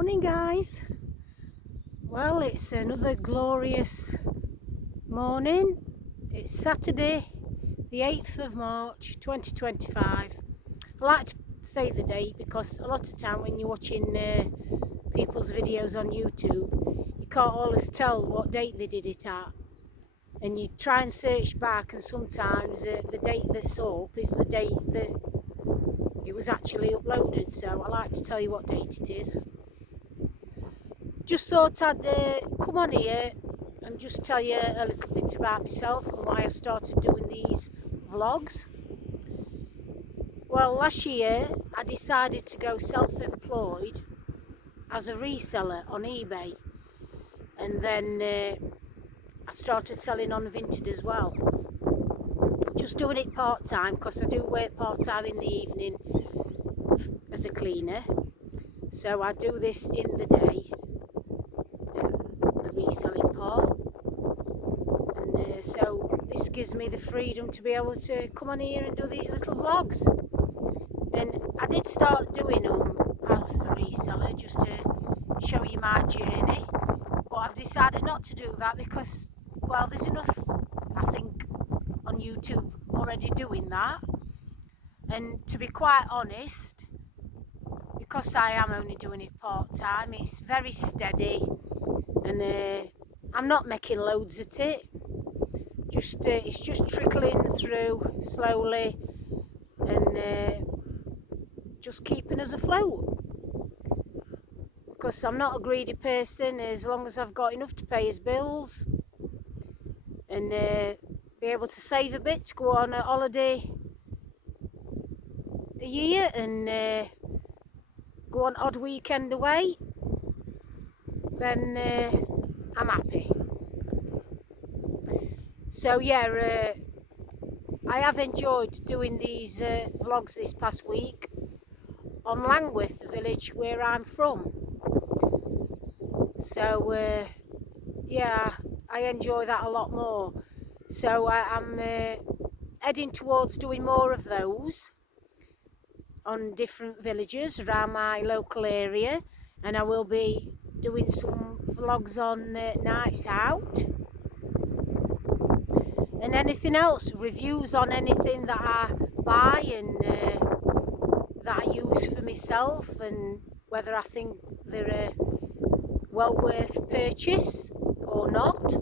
Morning guys. Well, it's another glorious morning. It's Saturday the 8th of March 2025. I like to say the date because a lot of time when you're watching people's videos on YouTube, you can't always tell what date they did it at, and you try and search back, and sometimes the date that's up is the date that it was actually uploaded. So I like to tell you what date it is. Just thought I'd come on here and just tell you a little bit about myself and why I started doing these vlogs. Well, last year I decided to go self-employed as a reseller on eBay, and then I started selling on Vinted as well. Just doing it part-time because I do work part-time in the evening as a cleaner. So I do this in the day, the reselling part, and so this gives me the freedom to be able to come on here and do these little vlogs. And I did start doing them as a reseller just to show you my journey, but I've decided not to do that because, well, there's enough, I think, on YouTube already doing that. And to be quite honest, because I am only doing it part-time, it's very steady, and I'm not making loads at it. It's just trickling through slowly, and just keeping us afloat. Because I'm not a greedy person. As long as I've got enough to pay his bills and be able to save a bit to go on a holiday a year and go on odd weekend away, then I'm happy. So yeah, I have enjoyed doing these vlogs this past week on Langwith, the village where I'm from. So yeah, I enjoy that a lot more. So I'm heading towards doing more of those on different villages around my local area, and I will be doing some vlogs on nights out and anything else, reviews on anything that I buy and that I use for myself, and whether I think they're well worth purchase or not.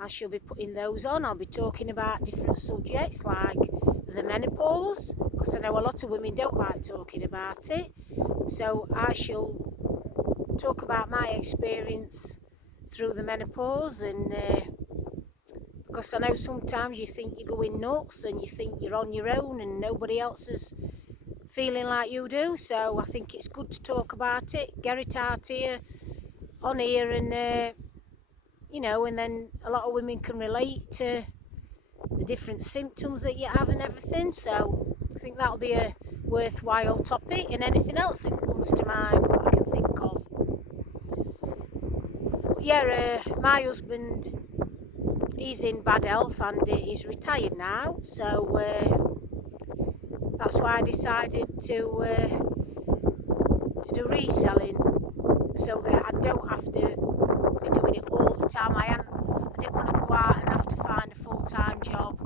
I shall be putting those on. I'll be talking about different subjects like the menopause, because I know a lot of women don't like talking about it. So I shall talk about my experience through the menopause, and because I know sometimes you think you're going nuts and you think you're on your own and nobody else is feeling like you do. So I think it's good to talk about it, get it out here on here, and you know, and then a lot of women can relate to the different symptoms that you have and everything. So I think that'll be a worthwhile topic, and anything else that comes to mind what I can think of. Yeah, my husband, he's in bad health and he's retired now, so that's why I decided to do reselling, so that I don't have to be doing it all the time. I didn't want to go out and have to find a full-time job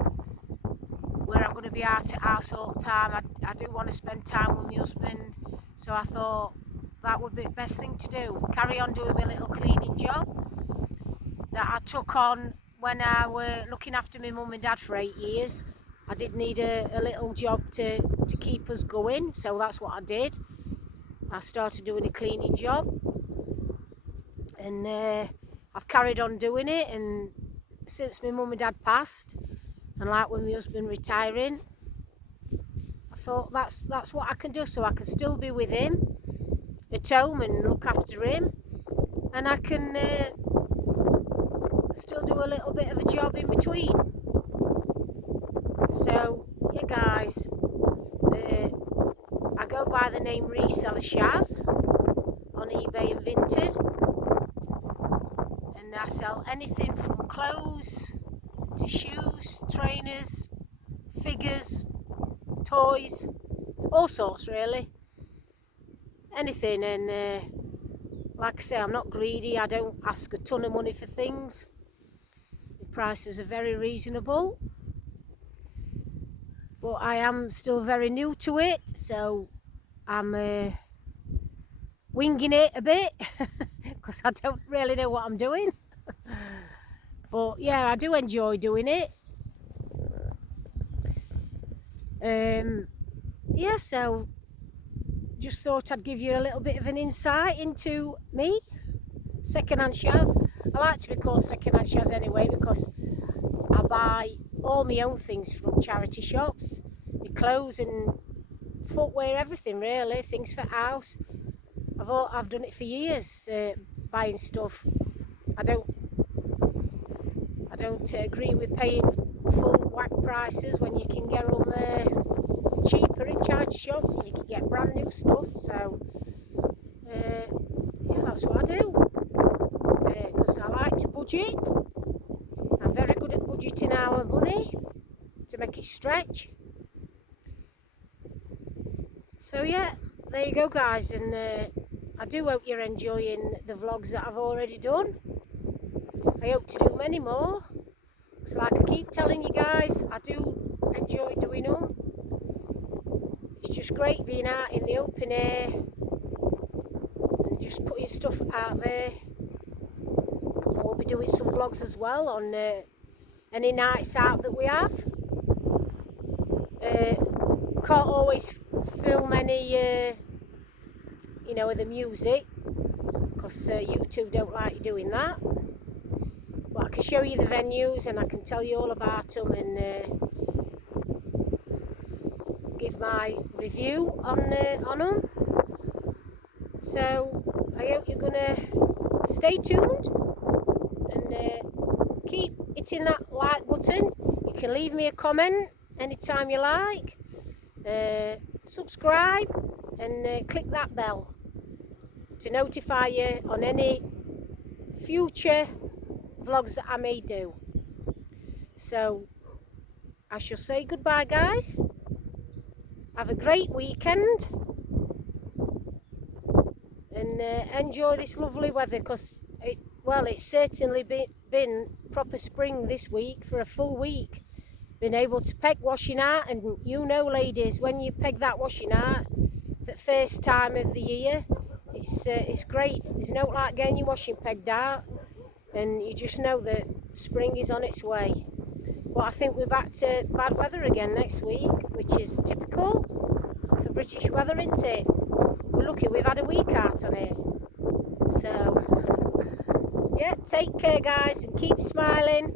where I'm going to be out at house all the time. I do want to spend time with my husband, so I thought that would be the best thing to do. Carry on doing my little cleaning job that I took on when I were looking after my mum and dad for 8 years. I did need a little job to keep us going, so that's what I did. I started doing a cleaning job, and I've carried on doing it, and since my mum and dad passed, and like when my husband retiring, I thought that's what I can do, so I can still be with him at home and look after him, and I can still do a little bit of a job in between. So yeah guys, I go by the name reseller Shaz on eBay and Vinted, and I sell anything from clothes to shoes, trainers, figures, toys, all sorts really, anything. And like I say, I'm not greedy. I don't ask a ton of money for things. The prices are very reasonable, but I am still very new to it, so I'm winging it a bit because I don't really know what I'm doing. But yeah, I do enjoy doing it. Yeah, so just thought I'd give you a little bit of an insight into me, second-hand Shaz. I like to be called second-hand Shaz anyway because I buy all my own things from charity shops, my clothes and footwear, everything really, things for house. I've done it for years, buying stuff. I don't agree with paying full whack prices when you can get them cheaper in charity shops and you can get brand new stuff. So yeah, that's what I do because I like to budget. I'm very good at budgeting our money to make it stretch. So yeah, there you go guys, and I do hope you're enjoying the vlogs that I've already done. I hope to do many more. So like I keep telling you guys, I do enjoy doing them. It's just great being out in the open air and just putting stuff out there. We'll be doing some vlogs as well on any nights out that we have. Can't always film any, you know, of the music because YouTube don't like you doing that. But I can show you the venues and I can tell you all about them and give my review on them. So I hope you're gonna stay tuned and keep hitting that like button. You can leave me a comment anytime you like. Subscribe and click that bell to notify you on any future vlogs that I may do. So I shall say goodbye guys. Have a great weekend and enjoy this lovely weather because it's certainly been proper spring this week for a full week. Been able to peg washing out, and you know ladies, when you peg that washing out for the first time of the year, it's great. There's no like getting your washing pegged out and you just know that spring is on its way. But I think we're back to bad weather again next week, which is typical for British weather, isn't it? We're lucky we've had a week out on it. So yeah, take care guys and keep smiling.